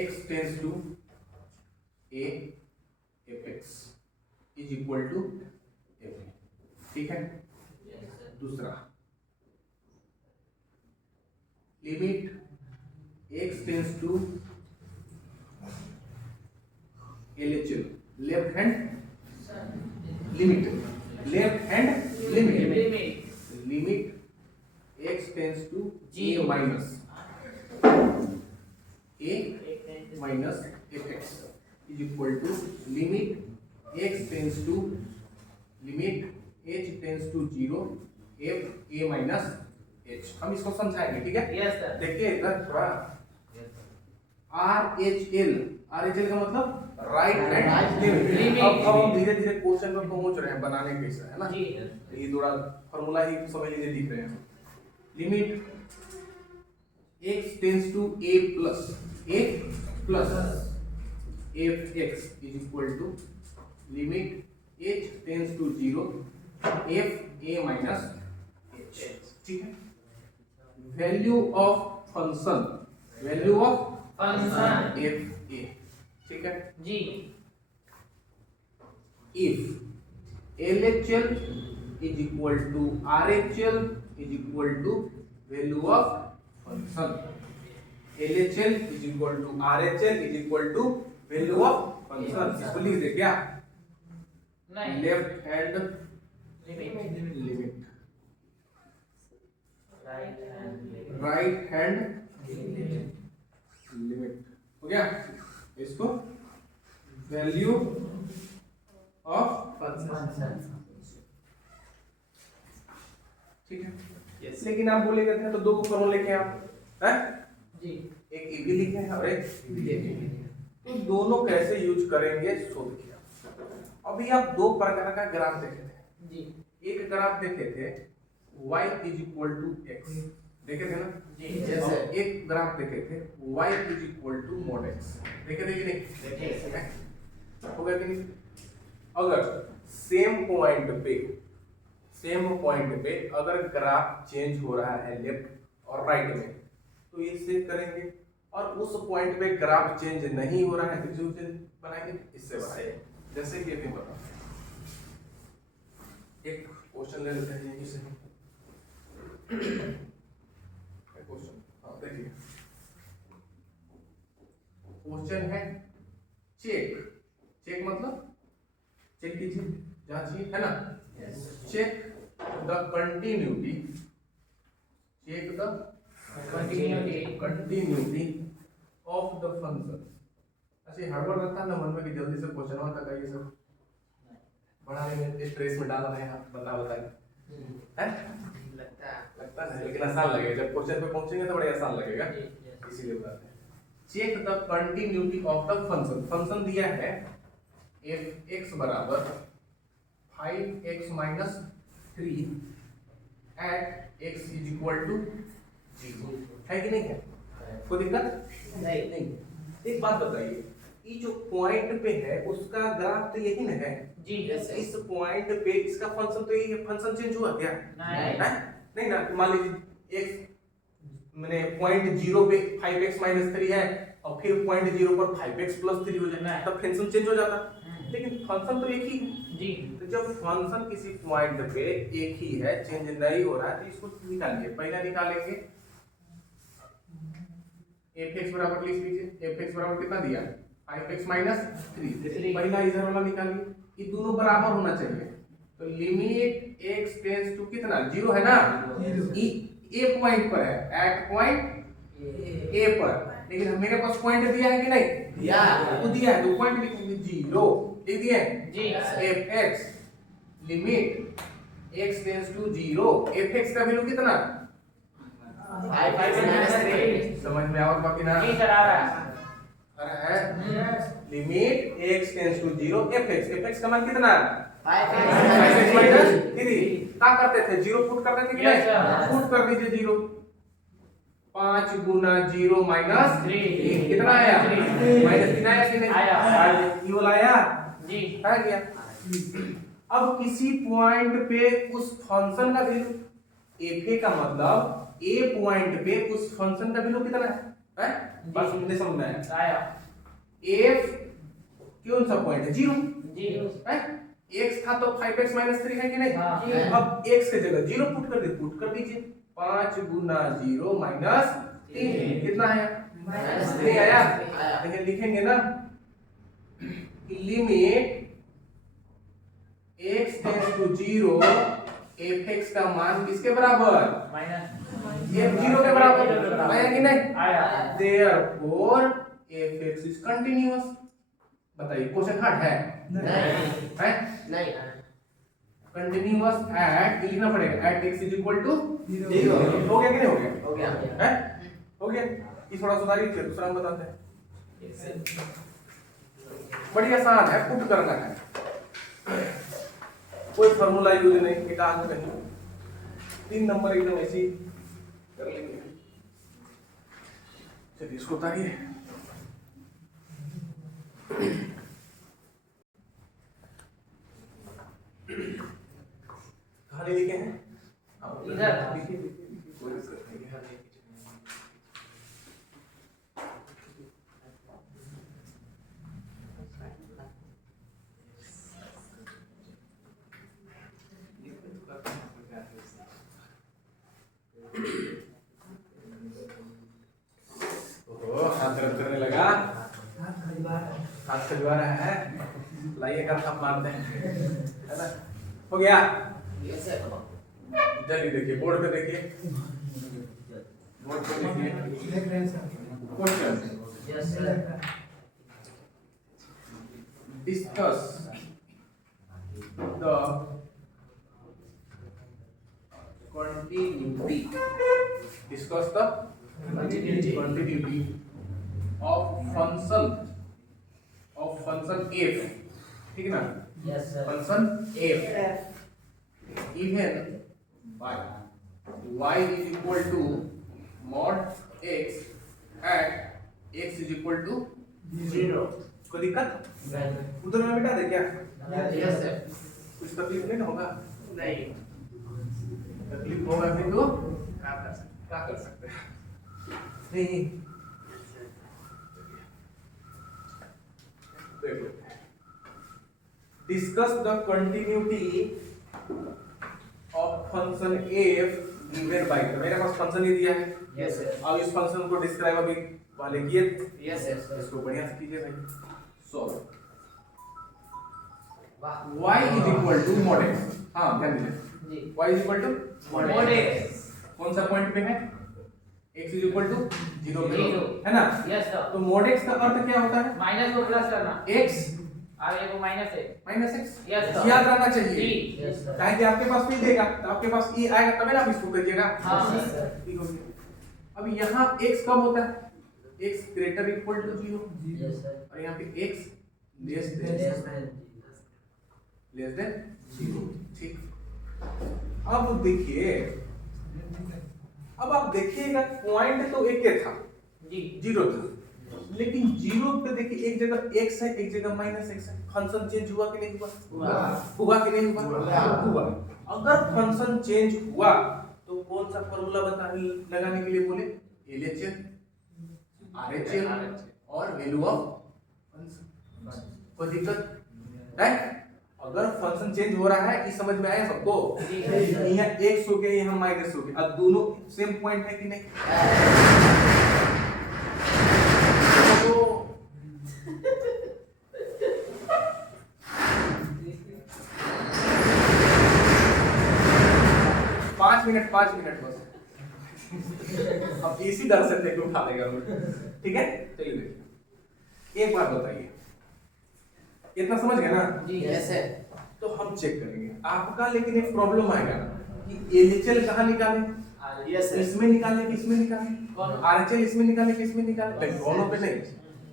x tends to a fx is equal to f, ठीक है। दूसरा limit x tends to LHL left hand limit, left hand limit, limit x tends to a minus fx is equal to limit x tends to limit h tends to 0 f a minus h। हम इसको समझाएंगे, ठीक है। Yes sir. देखिए इधर थोड़ा RHL, RHL का मतलब राइट हैंड लिमिट। अब हम धीरे धीरे क्वेश्चन में पहुंच रहे हैं बनाने कैसे, है ना। जी ये थोड़ा फॉर्मूला ही समझ लीजिए दिख रहे हैं। Limit x tends to a plus fx is equal to limit h tends to 0 f a minus h, ठीक है। Value of function, value of function f a, ठीक है। जी if LHL is equal to RHL is equal to value of function, LHL is equal to RHL is equal to value of function। इसको लिख दे क्या, नहीं left hand limit limit, right right hand hand limit, हो गया। इसको वैल्यू ऑफ फंक्शन, ठीक है। Yes. लेकिन आप बोलेगे थे तो दो को फॉर्मूला लेके आप हैं, जी एक ये भी लिखे हैं और एक ये भी लिखे हैं। तो दोनों कैसे यूज करेंगे सो देखिए। अभी आप दो प्रकार का ग्राफ देखे थे, जी एक ग्राफ देखे थे y is equal to x, देखे थे ना जी और एक ग्राफ देखे थे y is equal to mod x, देखे थे कि नहीं, देखे थे। हो गया कि नहीं। अगर सेम पॉइंट पे अगर ग्राफ चेंज हो रहा है लेफ्ट और राइट में तो इससे करेंगे, और उस पॉइंट पे ग्राफ चेंज नहीं हो रहा है तो जो बनाएंगे इससे बनाएंगे। जैसे कि अभी बता एक क्वेश्चन ले लेते हैं यहीं से, क्वेश्चन हाँ देखिए, क्वेश्चन है चेक मतलब चेक कीजिए, जांचिए, है ना। Check the continuity, check the continuity of the function. अच्छा हड़बड़ रहता है ना मन में कि जल्दी से क्वेश्चन आता है, ये सब बढ़ाने में स्ट्रेस में डाल रहे हैं आप, बता हैं लगता है, लेकिन आसान लगेगा जब क्वेश्चन पे पहुंचेंगे तो बड़ा आसान लगेगा, इसीलिए बताते हैं। Check the continuity of the function, function दिया है f(x) बराबर 5x minus 3 at x is equal to 0, है कि नहीं है, कोई दिक्कत नहीं। एक बात बताइए, ये जो पॉइंट पे है उसका ग्राफ तो यही ना है जी इस पॉइंट पे इसका फंक्शन तो यही है, फंक्शन चेंज हुआ क्या, नहीं ना। मान लीजिए x मैंने पॉइंट 0 पे 5x माइनस 3 है और फिर पॉइंट 0 पर 5x प्लस 3 हो जाए तब फंक्शन चेंज हो जाता, लेकिन फंक्शन तो एक ही है जी। तो जब फंक्शन किसी पॉइंट पे एक ही है, चेंज नहीं हो रहा है, तो इसको निकालिए। पहला निकालेंगे fx बराबर लिख लीजिए, fx बराबर कितना दिया 5x माइनस 3, पहला इधर वाला निकालिए, ये दोनों बराबर होना चाहिए। तो लिमिट x टेंस टू कितना 0 है ना, ए पॉइंट पर है, एट पॉइंट ए पर, लेकिन मेरे पास पॉइंट दिया है कि नहीं दिया तो दिया है तो पॉइंट लिखेंगे 0, लिख दिए जी fx limit x tends to 0, fx का वैल्यू कितना 5 माइनस 3 समझ में आओ बाकी ना नहीं करा रहा है। अरे है limit x tends to 0 fx का मान कितना 5x माइनस 3 क्या करते थे, 0 पुट करते थे कि Yes, sir. नहीं, पुट कर दीजिए 0। 5 गुना 0 माइनस 3 कितना आया, माइनस 3 आया कि नहीं आया। ये वाला आया, जी आ गया। अब किसी पॉइंट पे उस फंक्शन का वैल्यू fa का मतलब a पॉइंट पे उस फंक्शन का वैल्यू कितना है बस मुझे समझ में आया। आया f कौन सा पॉइंट है, 0 जी है, x था तो 5x माइनस 3 है कि नहीं, हाँ। अब x के जगह 0 पुट कर दीजिए। 5 गुना 0 माइनस 3 कितना आया, माइनस 3 आया। देखिए लिखेंगे ना कि limit x tends to 0 fx का मान किसके बराबर, माइनस ये 0 के बराबर आया कि नहीं आया। therefore fx is continuous। बताइए क्वेश्चन हार्ड है है नहीं कंटिन्यूअस एट लिखना पड़ेगा at x is equal to 0 हो गया कि नहीं हो गया, हो गया है हो गया। ये थोड़ा सुधारिए फिर दूसरा हम बताते हैं। बड़ी आसान है, पुट करना है, कोई फार्मूला यूज नहीं, एक आगे कहीं 3 नंबर एकदम ऐसे ही कर लेंगे। चलिए इसको उतारिए। कहानी लिखे हैं इधर। लिखिए लिखिए कोई दिक्कत नहीं है। ओहो हाथ दर्द करने लगा, हाथ खजवा रहा है, लाइए का थप मारते हैं, है ना। हो गया, यस सर जल्दी देखिए बोर्ड पे देखिए, बोर्ड पे देखिए question yes sir discuss the continuity of function f, ठीक है ना, yes sir function f even by y is equal to mod x at x is equal to 0। कोई दिक्कत उधर में बेटा दे क्या, यस सर कुछ तकलीफ नहीं ना होगा, नहीं तकलीफ होगा फिर तो क्या कर सकते हैं, नहीं देखो discuss the continuity of function f given by, मेरे पास फंक्शन ही दिया है, यस सर अब इस फंक्शन को डिस्क्राइब अभी वाले किए, यस सर इसको बढ़िया से कीजिए भाई। सॉल्व वाह y is equal to mod x, हाँ ध्यान दीजिए, जी y is equal to mod x कौन सा पॉइंट पे है, x is equal to 0 पे Zero। है ना, यस सर तो mod x का अर्थ क्या होता है, माइनस को प्लस करना, x आगे को माइनस है माइनस x, Yes, sir। याद रखना जी चाहिए, यस सर चाहे कि आपके पास भी देगा तो आपके पास e आएगा तभी ना आप इसको करिएगा, हाँ ठीक हो गया। अब यहाँ x कब होता है, x greater equal to 0 yes sir और यहाँ पे x लेस देन 0, ठीक। अब देखिए, अब आप देखिएगा पॉइंट तो एक ही था, जी 0 था, लेकिन 0 पे देखिए एक जगह x है एक जगह माइनस x है, फंक्शन चेंज हुआ कि नहीं हुआ, हुआ कि नहीं हुआ, हुआ। अगर फंक्शन चेंज हुआ तो कौन सा फॉर्मूला लगाने के लिए बोले, LHS RHS और वैल्यू ऑफ फंक्शन, कोई दिक्कत है, अगर फंक्शन चेंज हो रहा है, ये समझ में आया सबको, जी। यहाँ x हो गया यहाँ माइनस हो गया, अब दोनों सेम पॉइंट है कि नहीं, तो 5 मिनट बस, अब इसी डर से टेक उठा देगा लोग, ठीक है। चलिए देखिए एक बात बताइए, इतना समझ गए ना, जी यस सर तो हम चेक करेंगे आपका, लेकिन एक प्रॉब्लम आएगा कि एलएचएल कहाँ निकालें, यस सर इसमें निकालें कि इसमें निकालें, कौन? आरएचएल इसमें निकालें कि इसमें निकालें, लेकिन दोनों पे नहीं,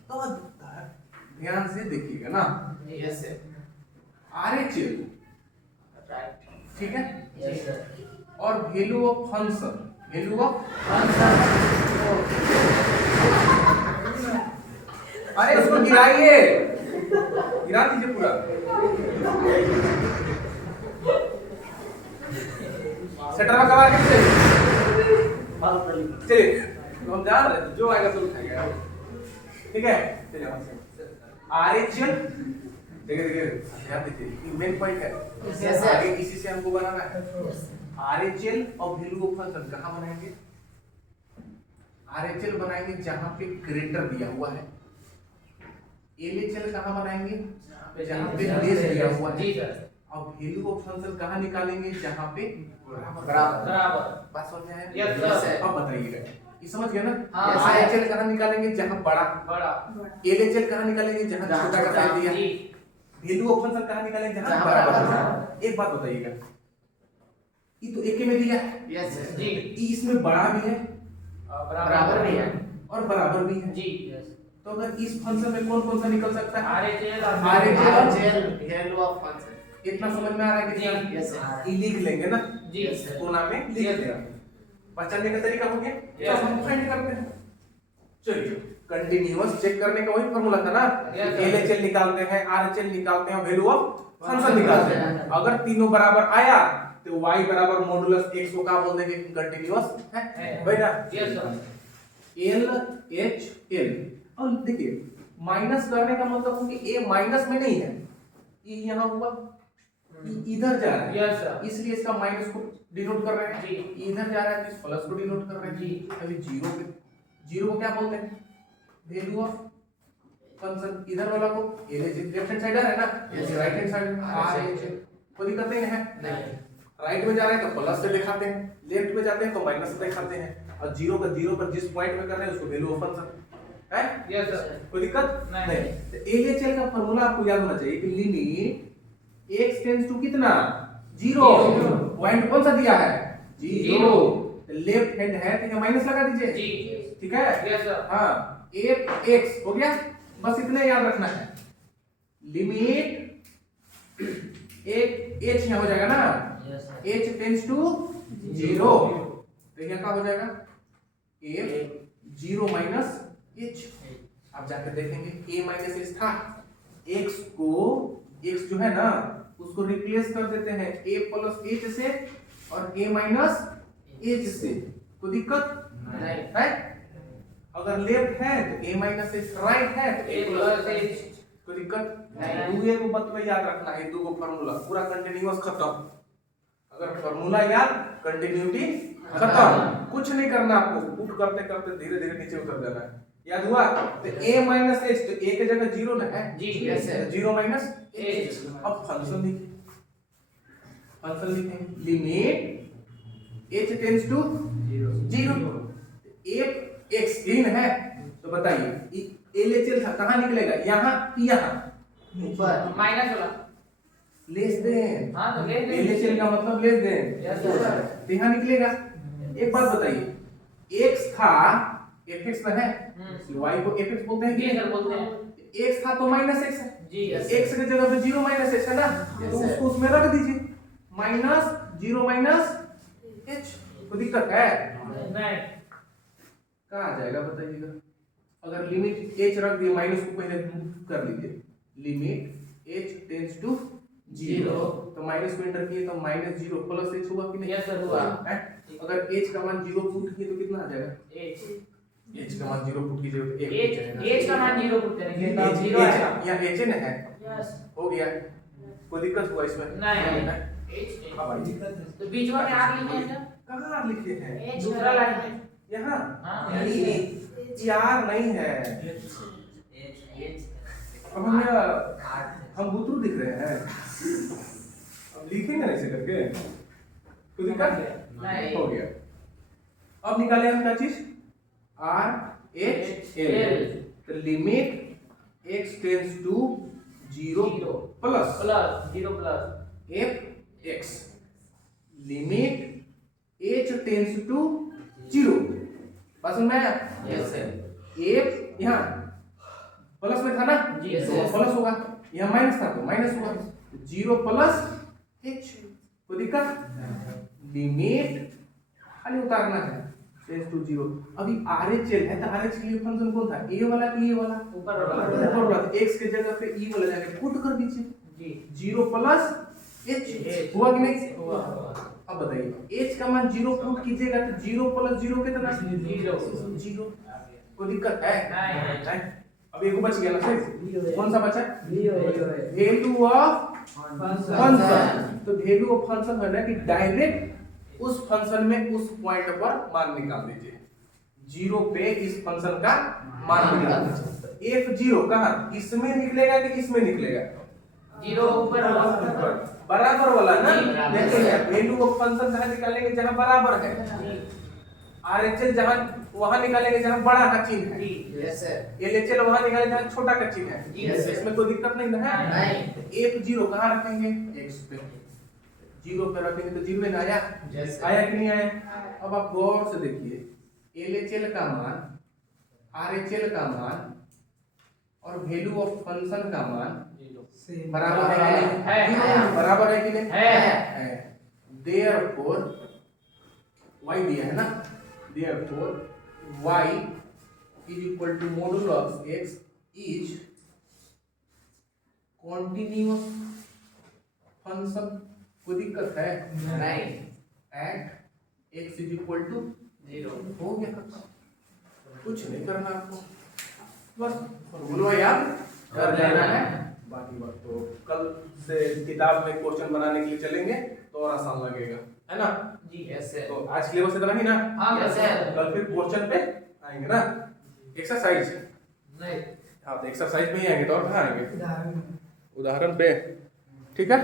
तो ध्यान से देखिएगा ना, यस सर आरएचएल राइट ठीक है। यस सर और value of function, value of, अरे उसको गिराइए, गिरा दीजिए पूरा। सेटरवा कबार के चलिए, तो हम जान रहे थे जो आएगा तो उठाएगा, ठीक है। चलिए आरएचएल, देखिए ध्यान दीजिए, मेन पॉइंट है, Yes, sir. आगे इसी से हमको बनाना है। आरएचएल और वैल्यू ऑफ फंक्शन कहाँ बनाएंगे? आरएचएल बनाएंगे जहां पे ग्रेटर दिया हुआ है। एलएचएल कहाँ बनाएंगे? जहां पे लेस दिया हुआ है। जी सर अब वैल्यू ऑफ फंक्शन कहाँ निकालेंगे? जहां पे बराबर। बराबर बात समझ में आया? Yes, sir. अब बताइएगा, ये समझ गए ना? हाँ, yes, sir. आरएचएल कहाँ निकालेंगे? जहां बड़ा। बड़ा एलएचएल कहाँ निकालेंगे? जहां जहां छोटा का छोटा। साइज दिया। जी वैल्यू ऑफ फंक्शन कहाँ निकालेंगे? जहां जहां बड़ा बड़ा। बड़ा। एक बात बताइएगा, ये तो एक में दिया है, यस जी इसमें बड़ा भी है बराबर भी है और बराबर भी है। जी तो अगर इस फंक्शन में कौन कौन सा निकल सकता है? RHL RHL RHL value of function इतना समझ में आ रहा है कि जी, यस सर ये लिख लेंगे ना, जी Yes, sir. कोना में लिख Yes, देंगे। पहचानने का तरीका हो गया। Yes. तो हम फाइंड करते हैं। चलिए कंटीन्यूअस चेक करने का वही फार्मूला था ना, Yes, sir. एलएचएल निकालते हैं, आरएचएल निकालते हैं, वैल्यू ऑफ फंक्शन निकालते हैं। Yes, sir. अगर तीनों बराबर आया तो y बराबर मॉडुलस x को क्या बोल देंगे? कंटीन्यूअस है है। भाई ना। Yes sir L H L, और देखिए माइनस करने का मतलब है कि ए माइनस में नहीं है, ये यहाँ हुआ, इधर जा रहा है, यस सर इसलिए इसका माइनस को डिनोट कर रहे हैं। जी। इधर जा रहा है तो इस प्लस को डिनोट कर रहे हैं। जी। अभी जीरो पे, जीरो को क्या बोलते हैं? Value of function. इधर वाला को लेफ्ट हैंड साइड है ना, Yes, sir. Right hand side Yes, कोई दिक्कत नहीं है। नहीं राइट में जा रहे हैं तो प्लस से दिखाते हैं, लेफ्ट में जाते हैं तो माइनस से दिखाते हैं, और जीरो का जीरो पर जिस पॉइंट में कर रहे हैं उसको वैल्यू ऑफ फंक्शन है। यस सर कोई दिक्कत नहीं। तो एलएचएल का फार्मूला आपको याद होना चाहिए कि लिमिट x टेंड्स टू कितना? जीरो। जीरो। पॉइंट कौन सा दिया है? जीरो। लेफ्ट हैंड है तो यहाँ माइनस लगा दीजिए, जी ठीक है। यस सर हाँ, एक x हो गया, बस इतना याद रखना है। लिमिट एक h यहाँ हो जाएगा ना, h टेंड्स टू जीरो, तो यहाँ क्या हो जाएगा? f zero minus h। आप जाकर देखेंगे a माइनस h था, x को, x जो है ना उसको रिप्लेस कर देते हैं a प्लस h से और a माइनस h से। कोई दिक्कत नहीं है? अगर लेफ्ट है तो a माइनस h, राइट है तो ए a plus plus H h। कोई दिक्कत नहीं। दूसरे को बात में याद रखना है, दो को फार्मूला पूरा कंटीन्यूअस खत्म। अगर फार्मूला याद, कंटिन्यूटी खत्म, कुछ नहीं करना आपको, पुट करते करते धीरे धीरे नीचे उतर जाना है। याद हुआ? तो a माइनस h, तो a की जगह जीरो ना है जी Yes, sir. Zero minus H। अब फंक्शन लिखिए, फंक्शन लिखें limit h tends to zero, f x इन है तो बताइए एलएचएल था कहाँ निकलेगा? यहाँ यहाँ ऊपर माइनस वाला लेस देन। हाँ तो ले एलएचएल का मतलब लेस देन, यस सर तो यहाँ निकलेगा। एक बात बताइए, x था fx ना है, y को fx बोलते हैं जी कि सर बोलते हैं x था तो माइनस x है, जी यस x की जगह पे जीरो माइनस h है ना, Yes, तो sir. उसको उसमें रख दीजिए, माइनस जीरो माइनस h। कोई दिक्कत है? नहीं कहाँ आ जाएगा बताइएगा? अगर लिमिट h रख दिए, माइनस को पहले कर लीजिए, limit h tends to zero, तो माइनस को एंटर किए तो माइनस जीरो प्लस h हुआ कि नहीं? यस सर हुआ है? अगर h का मान जीरो पुट किए तो कितना आ जाएगा? एच h का मान जीरो पुट कीजिए तो एक एच हो जाएगा। एच का मान जीरो पुट करेंगे H- तब जीरो H- आएगा यहाँ h न है, यस हो गया। कोई दिक्कत हुआ इसमें? नहीं है? एच अब आइए। तो बीच में आर लिखे हैं कहाँ लिखे हैं? एच दूसरा लाइन में यहाँ हाँ यार नहीं है। अब हम बुतरू दिख रहे हैं, अब लिखेंगे ना ऐसे करके, कोई दिक्कत नहीं हो गया। अब निकाले हम क्या चीज? आर एच एल, तो limit x tends to zero zero plus plus zero plus F X, limit h tends to zero. बात समझ में आया? यस सर एफ यहाँ प्लस में था ना, जी, तो yes. प्लस होगा, यहाँ माइनस था तो माइनस होगा, जीरो प्लस h, कोई दिक्कत? लिमिट खाली उतारना है टेंस टू 0। अभी RHL है तो RHL के लिए फंक्शन कौन था, a वाला कि e वाला? ऊपर वाला। ऊपर वाला। तो x के जगह पे e वाला जाके पुट कर दीजिए, जी 0 प्लस h हुआ कि नहीं? हुआ। अब बताइए h का मान 0 पुट कीजिएगा तो 0 प्लस 0 कितना? 0। कोई दिक्कत है? नहीं। अब एक बच गया ना सही, कौन सा बचा? Value of function. तो वैल्यू ऑफ फंक्शन है ना कि डायरेक्ट उस फंक्शन में उस पॉइंट पर मान निकाल दीजिए, 0 पे इस फंक्शन का मान निकाल दीजिए। f0 कहाँ, इसमें निकलेगा कि इसमें निकलेगा? 0 ऊपर वाला। बराबर वाला ना। जी। देखिए वैल्यू ऑफ फंक्शन कहाँ निकालेंगे, जहाँ बराबर है। RHL जहाँ वहां निकालेंगे जहाँ बड़ा का चिन्ह है, यस सर। LHL वहां निकालेंगे जहाँ छोटा का चिन्ह है। Yes, sir. इसमें कोई दिक्कत नहीं ना है? नहीं। f0 कहाँ रखेंगे? x पे। 0 पे रखेंगे तो 0 में ना आया? Yes, sir. आया कि नहीं आया? अब आप गौर से देखिए, LHL का मान, RHL का मान और वैल्यू ऑफ फंक्शन का मान बराबर है कि नहीं? है। बराबर है कि नहीं? है। Therefore y दिया है ना, therefore y is equal to modulus x is continuous function। कोई दिक्कत है? नहीं। at x is equal to 0 हो गया खत्म, कुछ नहीं करना आपको, बस फॉर्मूला याद कर लेना है। बाकी बात तो कल से किताब में क्वेश्चन बनाने के लिए चलेंगे तो और आसान लगेगा, है ना? जी यस सर। तो आज के लिए बस इतना ही ना, हाँ Yes, sir. कल फिर क्वेश्चन पे आएंगे ना, एक्सरसाइज। नहीं हाँ तो एक्सरसाइज में ही आएंगे तो और कहाँ आएंगे? उदाहरण पे, ठीक है।